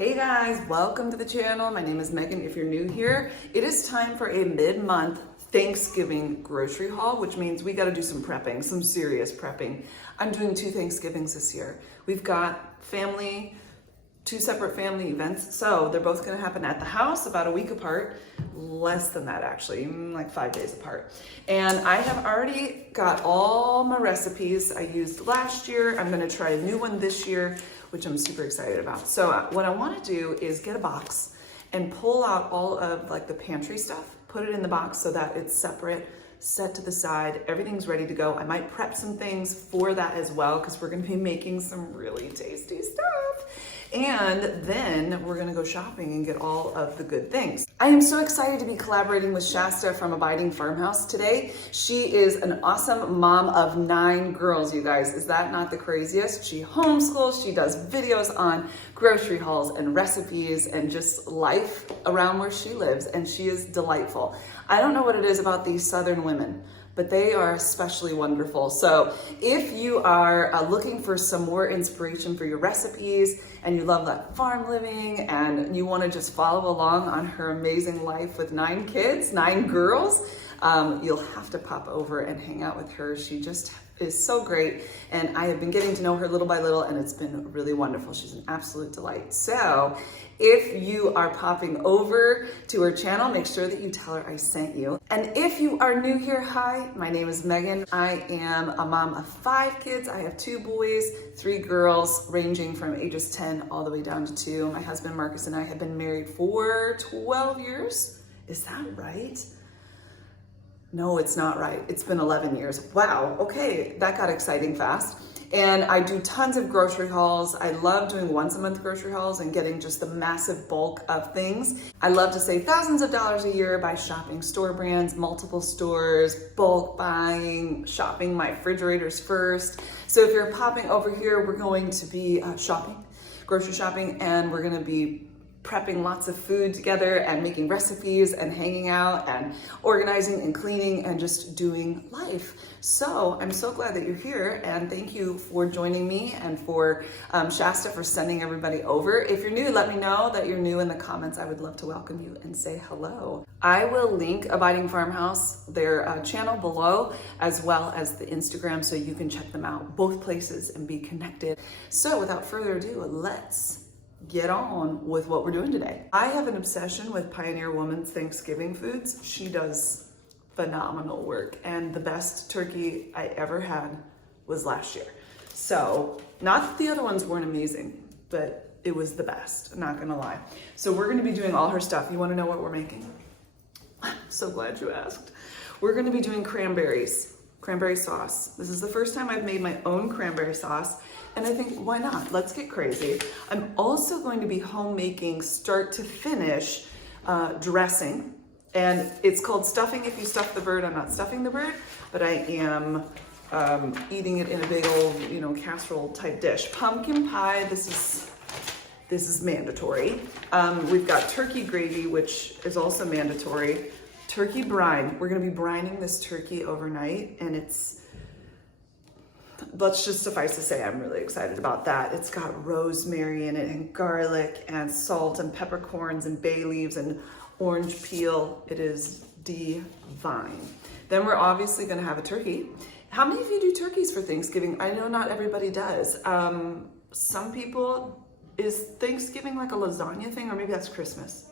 Hey guys, welcome to the channel. My name is Megan. If you're new here, it is time for a mid-month Thanksgiving grocery haul, which means we got to do some prepping, some serious prepping. I'm doing 2 Thanksgivings this year. We've got two separate family events. So they're both going to happen at the house about a week apart, less than that actually, like 5 days apart. And I have already got all my recipes I used last year. I'm going to try a new one this year, which I'm super excited about. So what I want to do is get a box and pull out all of like the pantry stuff, put it in the box so that it's separate, set to the side, everything's ready to go. I might prep some things for that as well because we're gonna be making some really tasty stuff. And then we're gonna go shopping and get all of the good things. I am so excited to be collaborating with Shasta from Abiding Farmhouse today. She is an awesome mom of 9 girls, you guys. Is that not the craziest? She homeschools, she does videos on grocery hauls and recipes and just life around where she lives, and she is delightful. I don't know what it is about these Southern women, but they are especially wonderful. So if you are looking for some more inspiration for your recipes and you love that farm living and you want to just follow along on her amazing life with 9 kids, 9 girls, you'll have to pop over and hang out with her. She just is so great, and I have been getting to know her little by little, and it's been really wonderful. She's an absolute delight. So if you are popping over to her channel, make sure that you tell her I sent you. And if you are new here, hi, my name is Megan. I am a mom of 5 kids. I have 2 boys, 3 girls, ranging from ages 10 all the way down to 2. My husband Marcus and I have been married for 12 years. Is that right? No, it's not right. It's been 11 years. Wow, okay, that got exciting fast. And I do tons of grocery hauls. I love doing once a month grocery hauls and getting just the massive bulk of things. I love to save thousands of dollars a year by shopping store brands, multiple stores, bulk buying, shopping my refrigerators first. So if you're popping over here, we're going to be grocery shopping, and we're gonna be prepping lots of food together and making recipes and hanging out and organizing and cleaning and just doing life. So I'm so glad that you're here, and thank you for joining me and for Shasta for sending everybody over. If you're new, let me know that you're new in the comments. I would love to welcome you and say hello. I will link Abiding Farmhouse, their channel below, as well as the Instagram, so you can check them out, both places, and be connected. So without further ado, let's get on with what we're doing today. I have an obsession with Pioneer Woman's Thanksgiving foods. She does phenomenal work, and the best turkey I ever had was last year. So, not that the other ones weren't amazing, but it was the best, I'm not gonna lie. So we're gonna be doing all her stuff. You wanna know what we're making? I'm so glad you asked. We're gonna be doing cranberry sauce. This is the first time I've made my own cranberry sauce, and I think, why not? Let's get crazy. I'm also going to be homemaking start to finish dressing, and it's called stuffing if you stuff the bird. I'm not stuffing the bird, but I am eating it in a big old, casserole type dish. Pumpkin pie, this is mandatory. We've got turkey gravy, which is also mandatory. Turkey brine. We're gonna be brining this turkey overnight, and let's just suffice to say, I'm really excited about that. It's got rosemary in it and garlic and salt and peppercorns and bay leaves and orange peel. It is divine. Then we're obviously gonna have a turkey. How many of you do turkeys for Thanksgiving? I know not everybody does. Some people, is Thanksgiving like a lasagna thing, or maybe that's Christmas?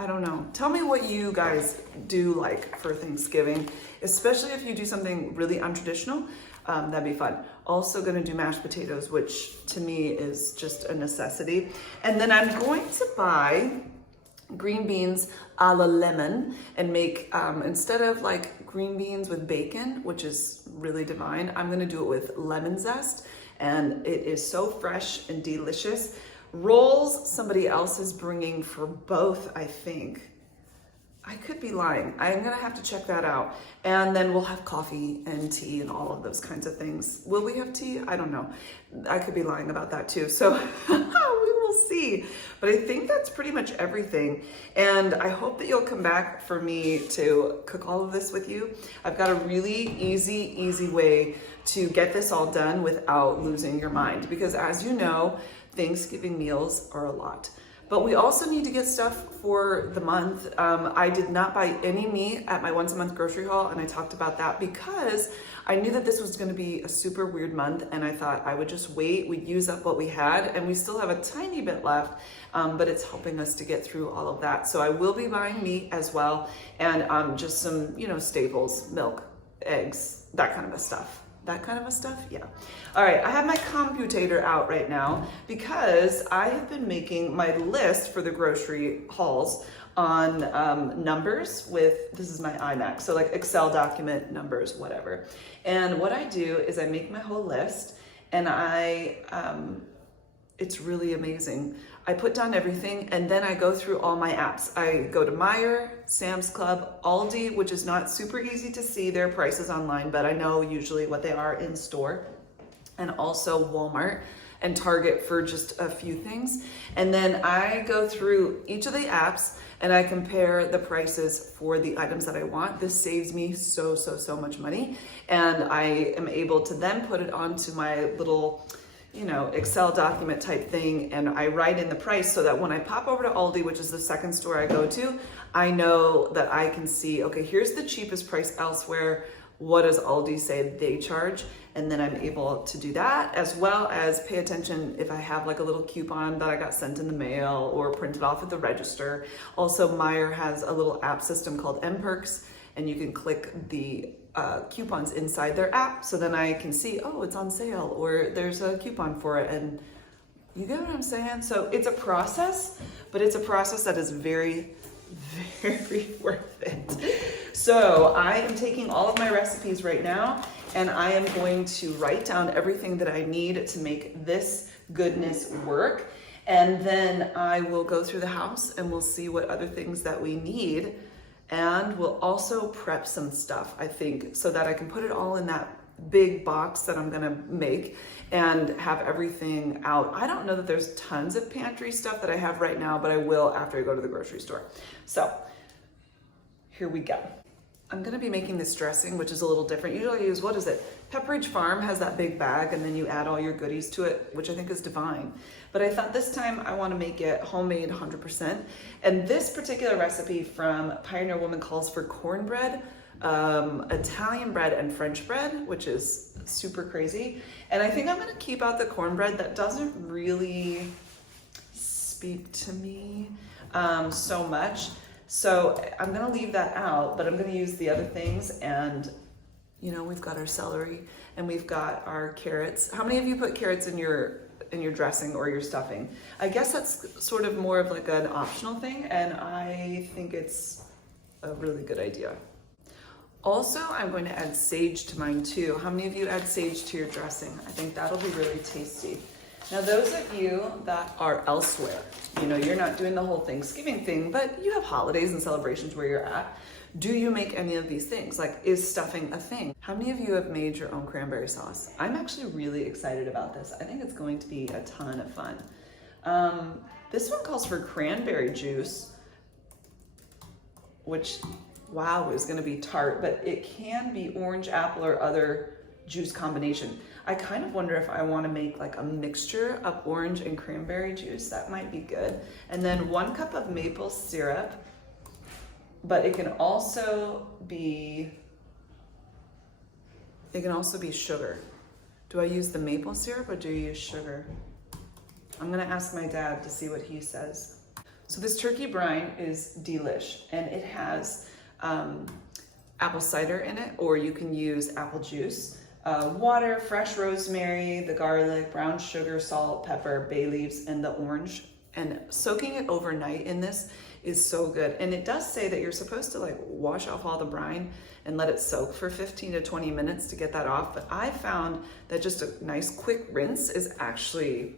I don't know. Tell me what you guys do like for Thanksgiving, especially if you do something really untraditional. That'd be fun. Also gonna do mashed potatoes, which to me is just a necessity. And then I'm going to buy green beans a la lemon and make, instead of like green beans with bacon, which is really divine, I'm gonna do it with lemon zest, and it is so fresh and delicious. Rolls somebody else is bringing for both, I think. I could be lying. I'm gonna have to check that out. And then we'll have coffee and tea and all of those kinds of things. Will we have tea? I don't know. I could be lying about that too. So we will see. But I think that's pretty much everything. And I hope that you'll come back for me to cook all of this with you. I've got a really easy way to get this all done without losing your mind. Because as you know, Thanksgiving meals are a lot. But we also need to get stuff for the month. I did not buy any meat at my once a month grocery haul, and I talked about that because I knew that this was going to be a super weird month, and I thought I would just wait. We'd use up what we had, and we still have a tiny bit left, but it's helping us to get through all of that. So I will be buying meat as well, and just some, staples, milk, eggs, that kind of a stuff. That kind of a stuff, yeah. All right, I have my computator out right now because I have been making my list for the grocery hauls on numbers with, this is my iMac, so like Excel document, numbers, whatever. And what I do is I make my whole list, and it's really amazing. I put down everything, and then I go through all my apps. I go to Meijer, Sam's Club, Aldi, which is not super easy to see their prices online, but I know usually what they are in store, and also Walmart and Target for just a few things. And then I go through each of the apps and I compare the prices for the items that I want. This saves me so much money. And I am able to then put it onto my little Excel document type thing, and I write in the price so that when I pop over to Aldi, which is the second store I go to, I know that I can see, okay, here's the cheapest price elsewhere. What does Aldi say they charge? And then I'm able to do that, as well as pay attention if I have like a little coupon that I got sent in the mail or printed off at the register. Also, Meijer has a little app system called M-Perks, and you can click the coupons inside their app, so then I can see, oh, it's on sale, or there's a coupon for it, and you get what I'm saying? So it's a process, but it's a process that is very worth it. So I am taking all of my recipes right now, and I am going to write down everything that I need to make this goodness work, and then I will go through the house and we'll see what other things that we need. And we'll also prep some stuff, I think, so that I can put it all in that big box that I'm gonna make and have everything out. I don't know that there's tons of pantry stuff that I have right now, but I will after I go to the grocery store. So here we go. I'm gonna be making this dressing, which is a little different. Usually I use, what is it? Pepperidge Farm has that big bag, and then you add all your goodies to it, which I think is divine. But I thought this time I wanna make it homemade 100%. And this particular recipe from Pioneer Woman calls for cornbread, Italian bread, and French bread, which is super crazy. And I think I'm gonna keep out the cornbread. That doesn't really speak to me so much. So I'm gonna leave that out, but I'm gonna use the other things. And we've got our celery and we've got our carrots. How many of you put carrots in your dressing or your stuffing? I guess that's sort of more of like an optional thing, and I think it's a really good idea. Also, I'm going to add sage to mine too. How many of you add sage to your dressing? I think that'll be really tasty. Now, those of you that are elsewhere, you're not doing the whole Thanksgiving thing, but you have holidays and celebrations where you're at. Do you make any of these things? Like, is stuffing a thing? How many of you have made your own cranberry sauce? I'm actually really excited about this. I think it's going to be a ton of fun. This one calls for cranberry juice, which, wow, is gonna be tart, but it can be orange, apple, or other juice combination. I kind of wonder if I want to make like a mixture of orange and cranberry juice. That might be good. And then 1 cup of maple syrup, but it can also be sugar. Do I use the maple syrup or do you use sugar? I'm gonna ask my dad to see what he says. So this turkey brine is delish, and it has apple cider in it, or you can use apple juice. Water, fresh rosemary, the garlic, brown sugar, salt, pepper, bay leaves, and the orange. And soaking it overnight in this is so good. And it does say that you're supposed to like wash off all the brine and let it soak for 15 to 20 minutes to get that off. But I found that just a nice quick rinse is actually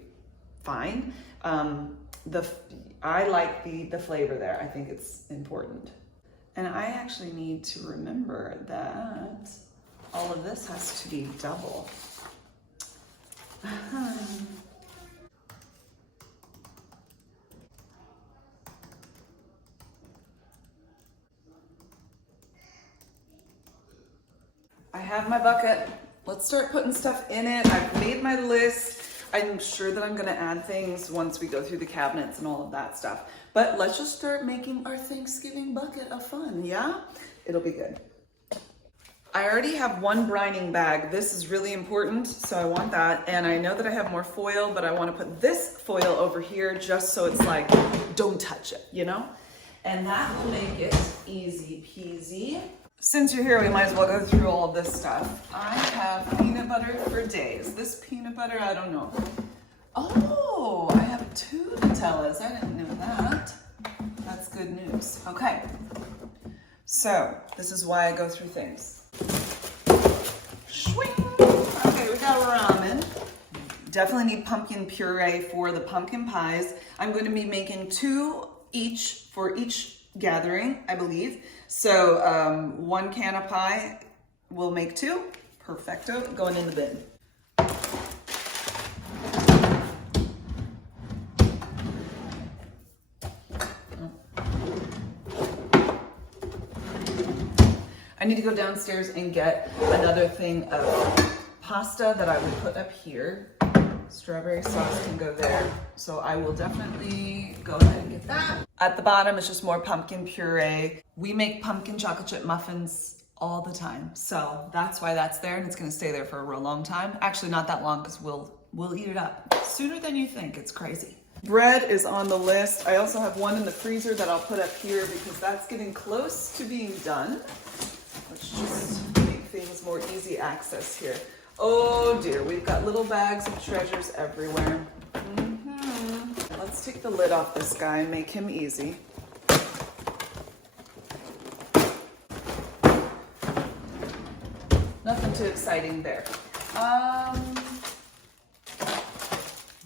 fine. I like the flavor there. I think it's important. And I actually need to remember that all of this has to be double. I have my bucket. Let's start putting stuff in it. I've made my list. I'm sure that I'm gonna add things once we go through the cabinets and all of that stuff. But let's just start making our Thanksgiving bucket of fun, yeah? It'll be good. I already have one brining bag. This is really important, so I want that. And I know that I have more foil, but I want to put this foil over here just so it's like, don't touch it, you know? And that will make it easy peasy. Since you're here, we might as well go through all this stuff. I have peanut butter for days. This peanut butter, I don't know. Oh, I have 2 Nutellas. I didn't know that. That's good news. Okay. So, this is why I go through things. Swing! Okay, we got ramen. Definitely need pumpkin puree for the pumpkin pies. I'm going to be making 2 each for each gathering, I believe. So 1 can of pie will make 2. Perfecto, going in the bin. I need to go downstairs and get another thing of pasta that I would put up here. Strawberry sauce can go there. So I will definitely go ahead and get that. At the bottom is just more pumpkin puree. We make pumpkin chocolate chip muffins all the time. So that's why that's there, and it's gonna stay there for a real long time. Actually, not that long, because we'll eat it up sooner than you think. It's crazy. Bread is on the list. I also have one in the freezer that I'll put up here because that's getting close to being done. Let's just make things more easy access here. Oh dear, we've got little bags of treasures everywhere. Let's take the lid off this guy and make him easy. Nothing too exciting there.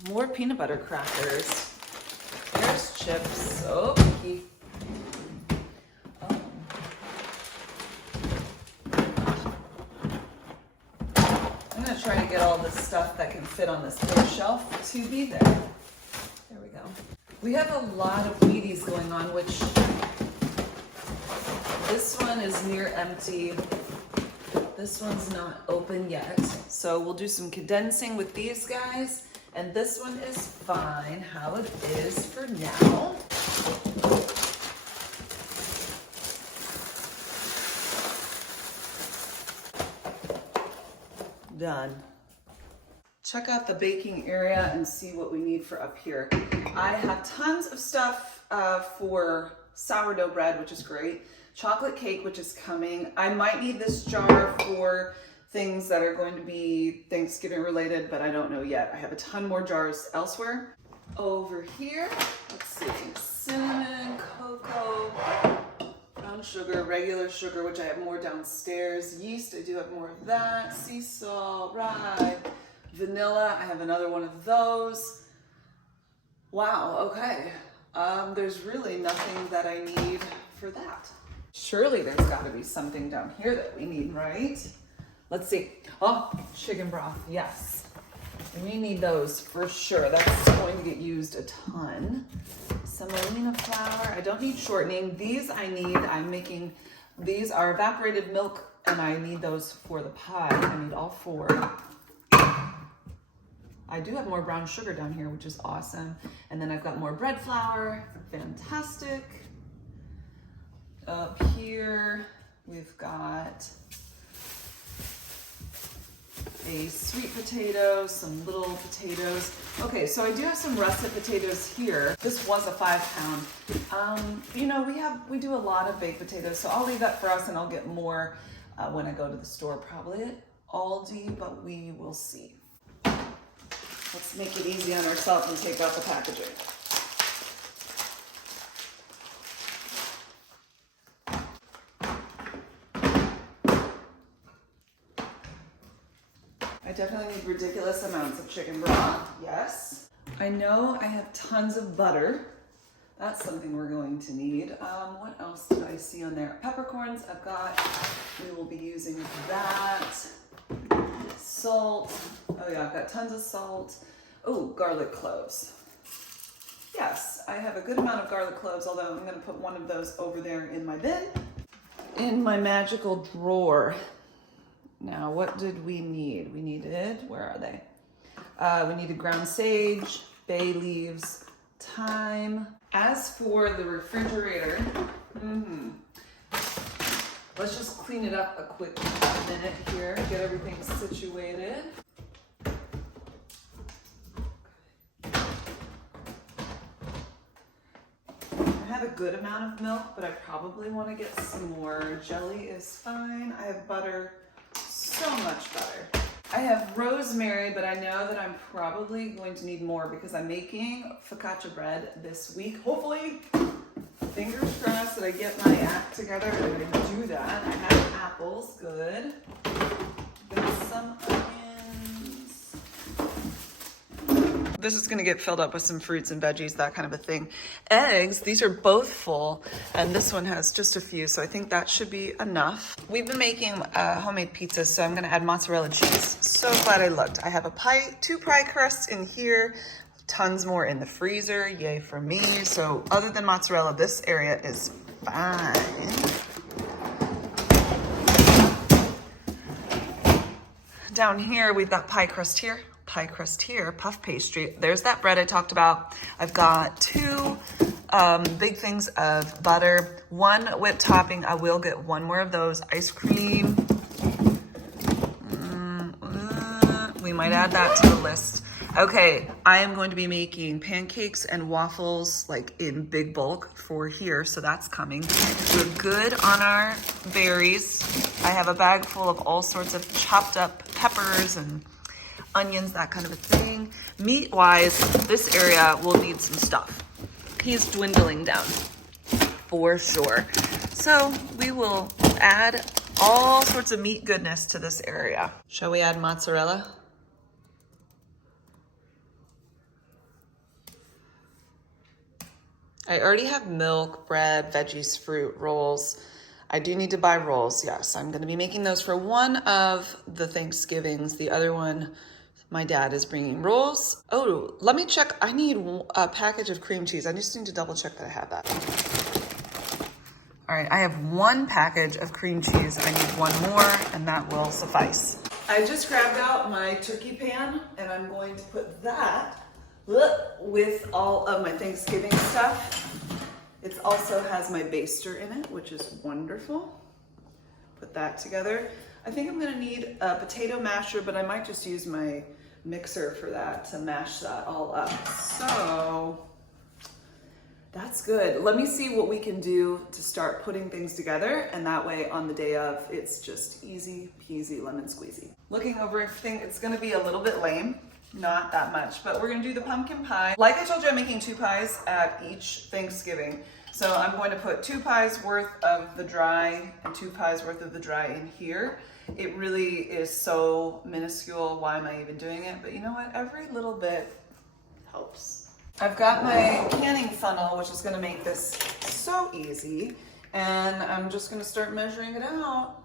More peanut butter crackers. There's chips. Oh, I'm gonna try to get all this stuff that can fit on this little shelf to be there. There we go. We have a lot of Wheaties going on, which this one is near empty. This one's not open yet. So we'll do some condensing with these guys. And this one is fine how it is for now. Done. Check out the baking area and see what we need for up here. I have tons of stuff for sourdough bread, which is great. Chocolate cake, which is coming. I might need this jar for things that are going to be Thanksgiving related, but I don't know yet. I have a ton more jars elsewhere. Over here, let's see, cinnamon, cocoa, brown sugar, regular sugar, which I have more downstairs. Yeast, I do have more of that. Sea salt, rye, vanilla, I have another one of those. Wow, okay. There's really nothing that I need for that. Surely there's gotta be something down here that we need, right? Let's see. Oh, chicken broth, yes. We need those for sure. That's going to get used a ton. Semolina flour, I don't need shortening. These I need, these are evaporated milk and I need those for the pie. I need all 4. I do have more brown sugar down here, which is awesome. And then I've got more bread flour, fantastic. Up here, we've got a sweet potato, some little potatoes. Okay, so I do have some russet potatoes here. This was a 5-pound. You know, we do a lot of baked potatoes, so I'll leave that for us and I'll get more when I go to the store, probably at Aldi, but we will see. Let's make it easy on ourselves and take out the packaging. I definitely need ridiculous amounts of chicken broth, yes. I know I have tons of butter. That's something we're going to need. What else did I see on there? Peppercorns I've got. We will be using that. Salt. Oh yeah, I've got tons of salt. Oh, garlic cloves. Yes, I have a good amount of garlic cloves, although I'm gonna put one of those over there in my bin. In my magical drawer. Now, what did we need? We needed, where are they? We needed ground sage, bay leaves, thyme. As for the refrigerator, let's just clean it up a quick minute here, get everything situated. I have a good amount of milk, but I probably want to get some more. Jelly is fine. I have butter, so much butter. I have rosemary, but I know that I'm probably going to need more because I'm making focaccia bread this week. Hopefully, fingers crossed that I get my act together and I do that. I have apples, good. Got some onions. This is gonna get filled up with some fruits and veggies, that kind of a thing. Eggs, these are both full, and this one has just a few, so I think that should be enough. We've been making homemade pizzas, so I'm gonna add mozzarella cheese. So glad I looked. I have two pie crusts in here, tons more in the freezer, yay for me. So other than mozzarella, this area is fine. Down here, we've got pie crust here, puff pastry. There's that bread I talked about. I've got two big things of butter, one whipped topping. I will get one more of those. Ice cream. We might add that to the list. Okay, I am going to be making pancakes and waffles like in big bulk for here, so that's coming. We're good on our berries. I have a bag full of all sorts of chopped up peppers and onions, that kind of a thing. Meat-wise, this area will need some stuff. He's dwindling down, for sure. So we will add all sorts of meat goodness to this area. Shall we add mozzarella? I already have milk, bread, veggies, fruit, rolls. I do need to buy rolls, yes. I'm gonna be making those for one of the Thanksgivings. The other one, my dad is bringing rolls. Oh, let me check. I need a package of cream cheese. I just need to double check that I have that. All right, I have one package of cream cheese. I need one more and that will suffice. I just grabbed out my turkey pan and I'm going to put that with all of my Thanksgiving stuff. It also has my baster in it, which is wonderful. Put that together. I think I'm gonna need a potato masher, but I might just use my mixer for that to mash that all up. So that's good. Let me see what we can do to start putting things together, and that way on the day of, it's just easy peasy lemon squeezy. Looking over everything, it's gonna be a little bit lame. Not that much, but we're gonna do the pumpkin pie. Like I told you, I'm making 2 pies at each Thanksgiving. So I'm going to put 2 pies worth of the dry and 2 pies worth of the dry in here. It really is so minuscule. Why am I even doing it? But you know what? Every little bit helps. I've got my canning funnel, which is gonna make this so easy. And I'm just gonna start measuring it out.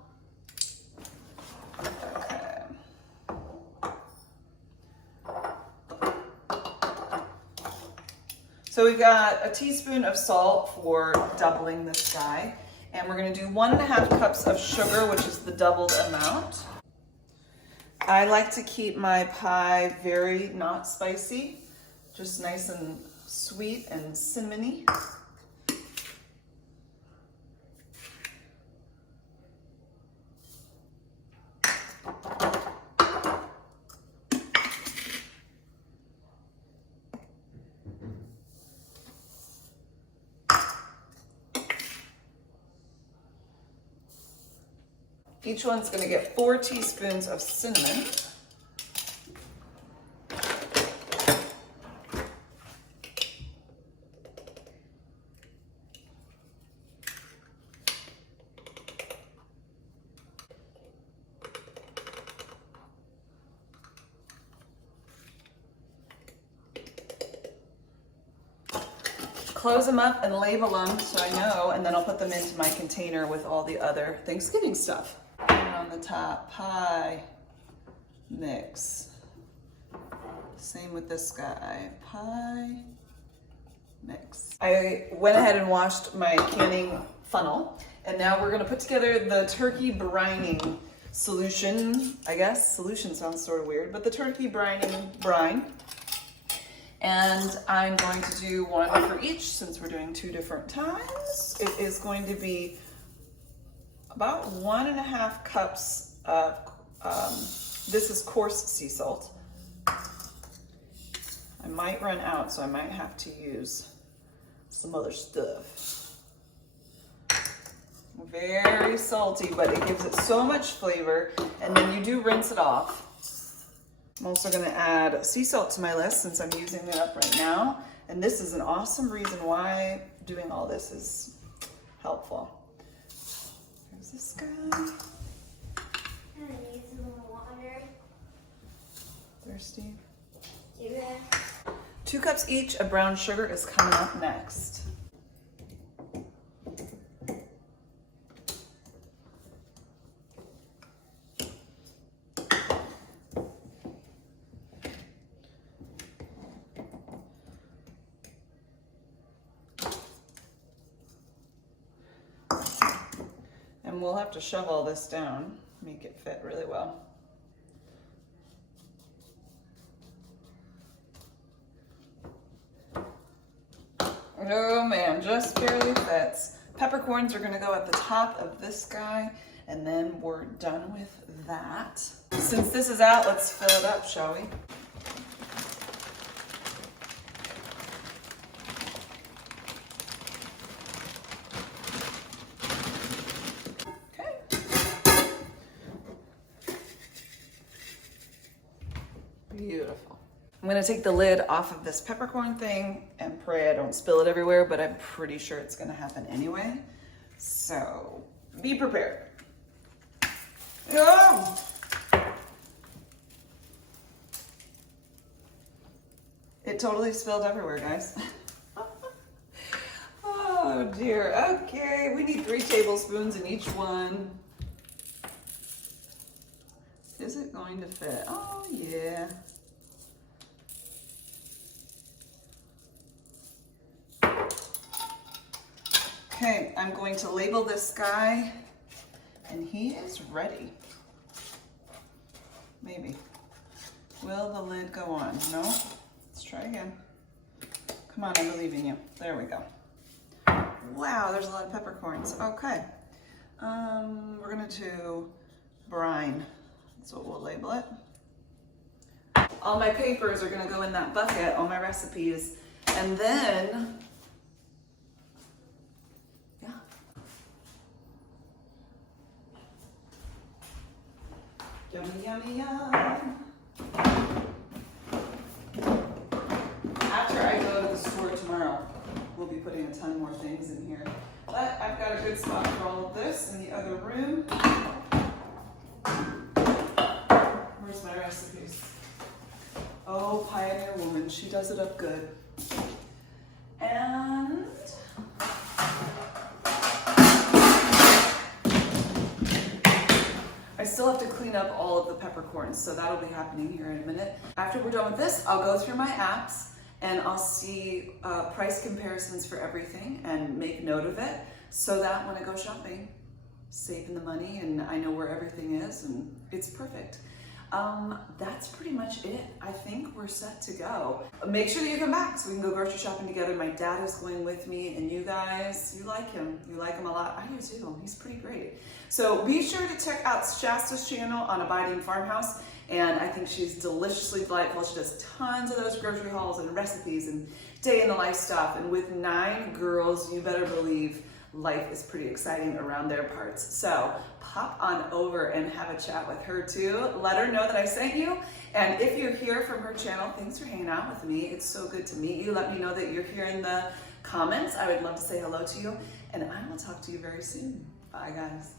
Okay. So we've got a teaspoon of salt for doubling this guy. And we're gonna do 1.5 cups of sugar, which is the doubled amount. I like to keep my pie very not spicy, just nice and sweet and cinnamony. Each one's gonna get 4 teaspoons of cinnamon. Close them up and label them so I know, and then I'll put them into my container with all the other Thanksgiving stuff. And on the top, pie mix. Same with this guy, pie mix. I went ahead and washed my canning funnel, and now we're gonna put together the turkey brining solution, I guess. Solution sounds sort of weird, but the turkey brine. And I'm going to do one for each since we're doing 2 different times. It is going to be about 1.5 cups of, this is coarse sea salt. I might run out, so I might have to use some other stuff. Very salty, but it gives it so much flavor. And then you do rinse it off. I'm also gonna add sea salt to my list since I'm using it up right now. And this is an awesome reason why doing all this is helpful. There's this guy. I need some water. Thirsty? Yeah. 2 cups each of brown sugar is coming up next. And we'll have to shove all this down, make it fit really well. Oh man, just barely fits. Peppercorns are gonna go at the top of this guy, and then we're done with that. Since this is out, let's fill it up, shall we? Beautiful. I'm gonna take the lid off of this peppercorn thing and pray I don't spill it everywhere, but I'm pretty sure it's gonna happen anyway. So be prepared. Oh! It totally spilled everywhere, guys. Oh dear, okay. We need 3 tablespoons in each one. Is it going to fit? Oh yeah. Okay, I'm going to label this guy, and he is ready. Maybe. Will the lid go on? No? Let's try again. Come on, I believe in you. There we go. Wow, there's a lot of peppercorns. Okay. We're gonna do brine. That's what we'll label it. All my papers are gonna go in that bucket, all my recipes, and then yummy, yummy, yum. After I go to the store tomorrow, we'll be putting a ton more things in here. But I've got a good spot for all of this in the other room. Where's my recipes? Oh, Pioneer Woman, she does it up good. And I still have to clean up all of the peppercorns, so that'll be happening here in a minute. After we're done with this, I'll go through my apps and I'll see price comparisons for everything and make note of it so that when I go shopping, saving the money and I know where everything is and it's perfect. That's pretty much it. I think we're set to go. Make sure that you come back so we can go grocery shopping together. My dad is going with me, and you guys, you like him. You like him a lot. I do too. He's pretty great. So be sure to check out Shasta's channel on Abiding Farmhouse. And I think she's deliciously delightful. She does tons of those grocery hauls and recipes and day in the life stuff. And with 9 girls, you better believe life is pretty exciting around their parts. So pop on over and have a chat with her too. Let her know that I sent you. And if you're here from her channel, thanks for hanging out with me. It's so good to meet you. Let me know that you're here in the comments. I would love to say hello to you. And I will talk to you very soon. Bye, guys.